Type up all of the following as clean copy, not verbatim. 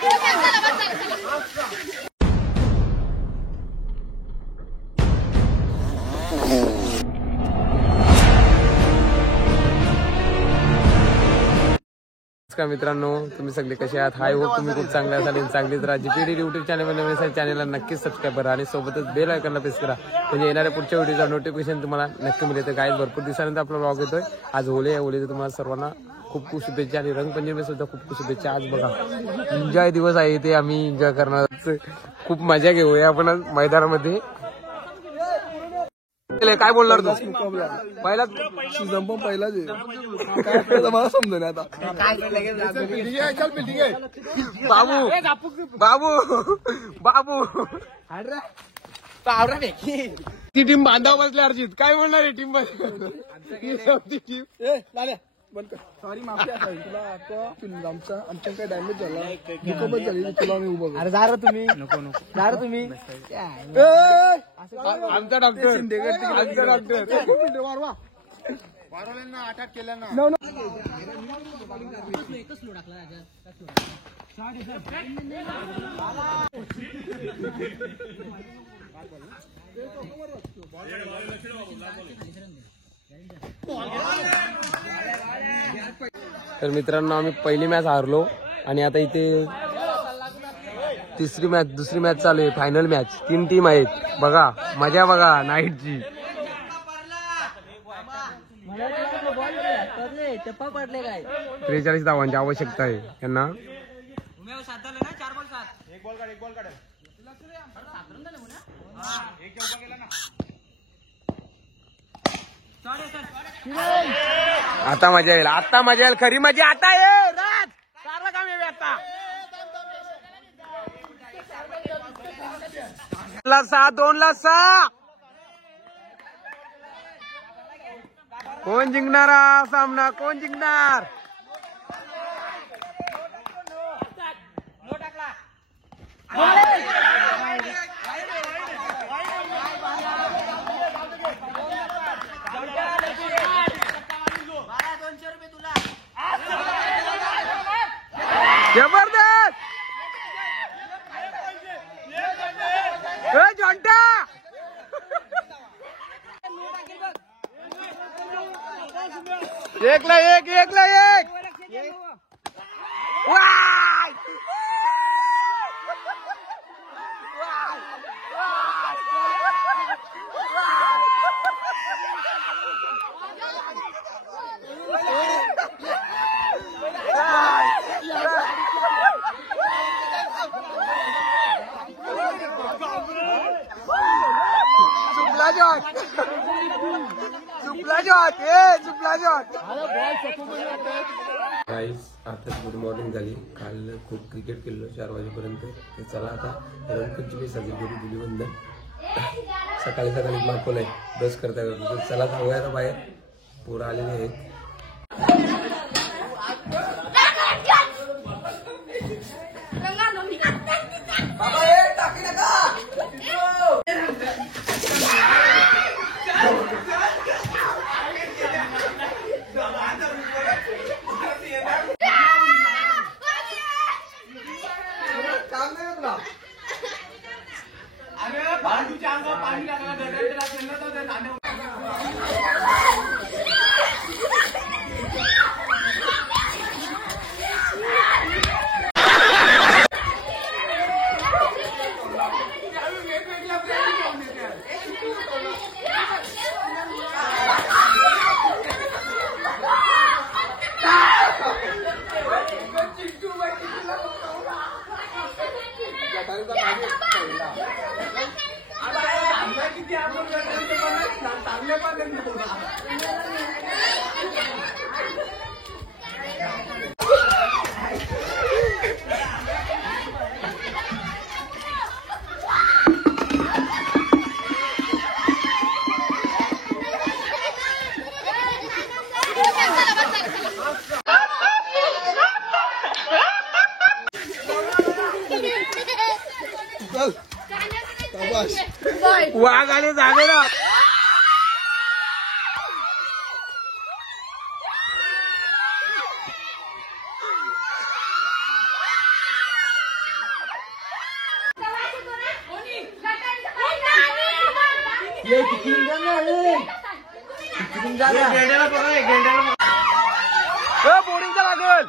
नमस्कार मित्रांनो, तुम्ही सगळे कसे आहात? हाय होप तुम्ही खूप चांगले असाल आणि चांगलीच राहा. जीपीडी युट्यूब चॅनल नवीन चॅनलला नक्कीच सबस्क्राईब करा आणि सोबतच बेल आयकॉनला प्रेस करा म्हणजे येणाऱ्या पुढच्या व्हिडिओचा नोटिफिकेशन तुम्हाला नक्की मिळेल. तर काय भरपूर दिवसानंतर आपला व्लॉग येतोय. आज होळी आहे. होळीचं तुम्हाला सर्वांना खूप खूप शुभेच्छा आणि रंगपंचमी सुद्धा खूप खूप शुभेच्छा. आज बघा एन्जॉय दिवस आहे, ते आम्ही एन्जॉय करणार, खूप मजा घेऊया आपण आज मैदानामध्ये. काय बोलणार तू? पहिला सीझन पण पहिलाच आहे. मला समजा आता बाबू बाबू बाबू ती टीम बांधाव बसल्या. अर्जित काय बोलणार आहे टीम टीम? सॉरी माफी असावी तुला. आता आमच्या काय डॅमेज झाला, दुखापत झाली, तुला मी उभं. अरे जा रे तुम्ही, नको नको जा रे तुम्ही. आमचा डॉक्टर आमचा डॉक्टर वारवाल्यांना अटॅक केला ना. तर मित्रांनो, आम्ही पहिली मॅच हारलो आणि आता इथे दुसरी मॅच चालू आहे. Final match. 3 टीम आहेत. बघा मजा बघा नाईटची. 43 धावांची आवश्यकता आहे यांना. आता मजा येईल, आता मजा येईल, खरी मजा आता येईल. सारं काम येईल आता. 2-6 कोण जिंकणार हा सामना? कोण जिंकणार? जबरदस्त जॉन्टा. एकला एक वाय. आता गुड मॉर्निंग झाली. काल खूप क्रिकेट खेळलो 4 वाजेपर्यंत. ते चला आता रंगपंचमी साजरी करू. धुलीवंदन सकाळी मागवलंय ब्रश करता करतो. चला जाऊया ना बाहेर. पोरं आलेले आहेत. वाघ आले जागेला. बोर्डिंगचा लागल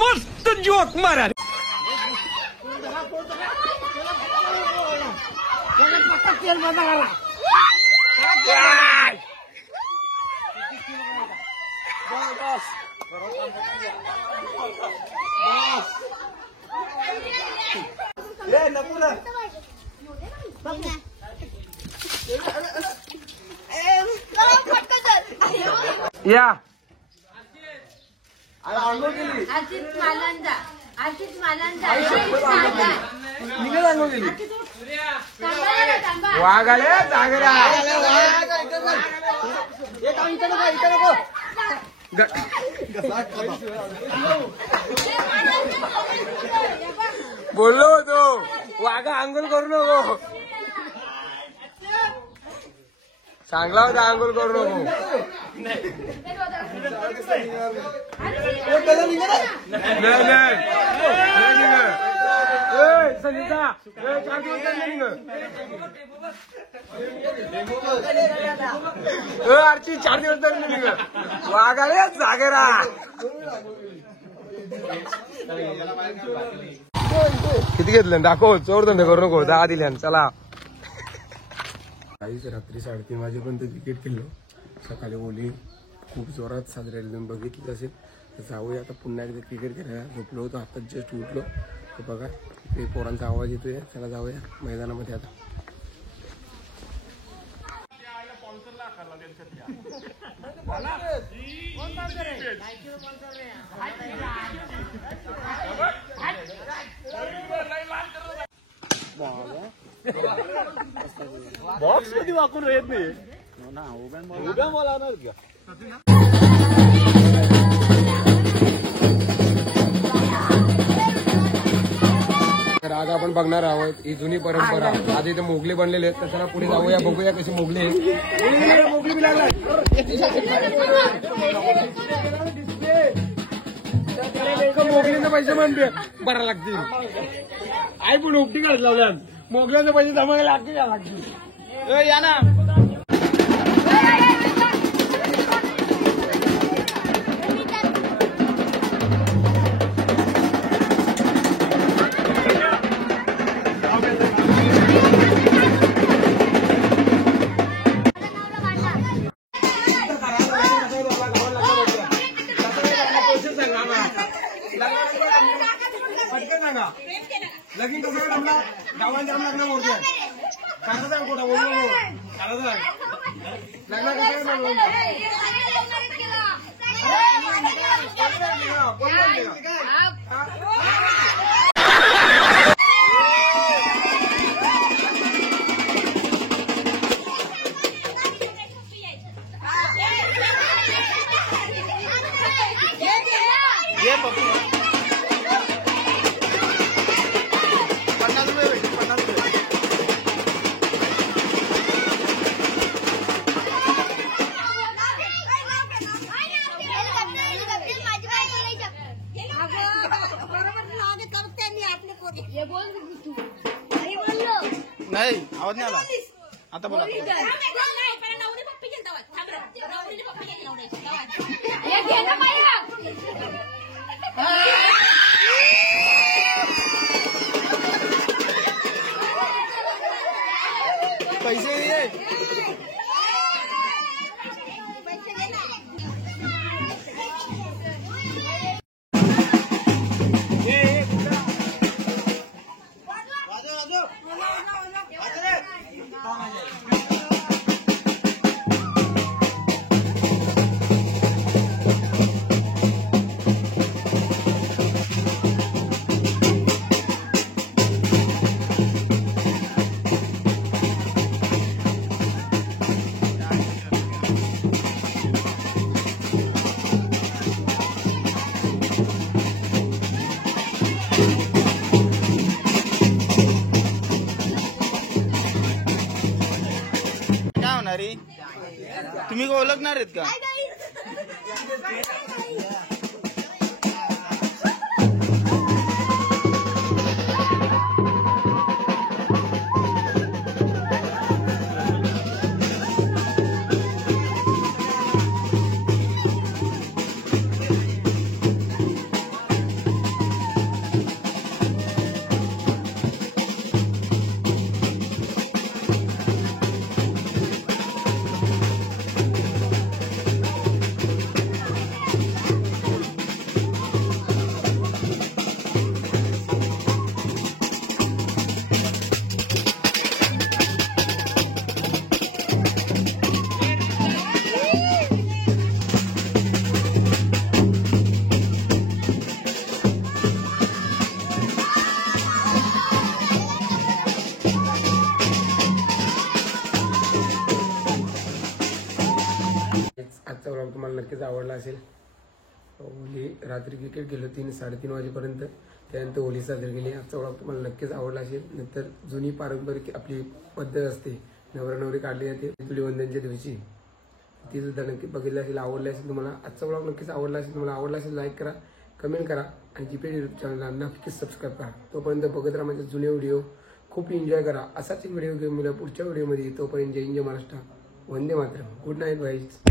मस्त जोक मारा या अर्चित मालांजा वाघाले जागरा बोललो होतो वाघा आंघोळ करू नको चांगला होता आंघोळ करू नको संगीता आरची 4 दिवस तरी निघ वाघाले जागेरा किती घेतलं दाखव चोर धंदा करू नको 10 दिल्या चला काहीच रात्री 3:30 वाजेपर्यंत क्रिकेट खेळलो सकाळी ओली खूप जोरात साजरी झाली बघितली असेल तर जाऊया आता पुन्हा एकदा क्रिकेट खेळायला झोपलो होतो आता जस्ट उठलो तर बघा ते पोरांचा आवाज येतोय त्याला जाऊया मैदानामध्ये आता बॉक्स मध्ये वाकून येत नाही उभ्या मला तर आज आपण बघणार आहोत ही जुनी परंपरा आज इथे मोगले बनलेले आहेत तर चला पुढे जाऊया बघूया कशी मोगले मोगलीचे पैसे म्हणते बरा लागतील आई पण उपटी काढत लावल्यात मोगल्याचे पैसे जमायला लागतील या ना लगीन कसं जमला गावात जाऊन लग्न मोडतो काय सांग कुठं बोलू नाही आवाज नाही आला आता बोला पैसे ओळखणार आहेत का? आजचा व्लॉग तुम्हाला नक्कीच आवडला असेल. होली रात्री क्रिकेट गेलो 3-3:30 वाजेपर्यंत. त्यानंतर होली साजरी केली. आजचा व्लॉग तुम्हाला नक्कीच आवडला असेल. नंतर जुनी पारंपरिक आपली पद्धत असते, नवरा नवरी काढली जाते धुलीवंदनच्या दिवशी, ती सुद्धा नक्की बघितली असेल, आवडली असेल तुम्हाला. आजचा व्लॉग नक्कीच आवडला असेल. तुम्हाला आवडला असेल लाईक करा, कमेंट करा आणि जीपीडी युट्यूब चॅनलला नक्कीच सबस्क्राईब करा. तोपर्यंत बघत राहा माझे जुने व्हिडिओ. खूप एन्जॉय करा. असाच एक व्हिडिओ घेऊन मला पुढच्या व्हिडिओमध्ये. तोपर्यंत जय हिंद महाराष्ट्र. वंदे मातरम. Good night भाईज.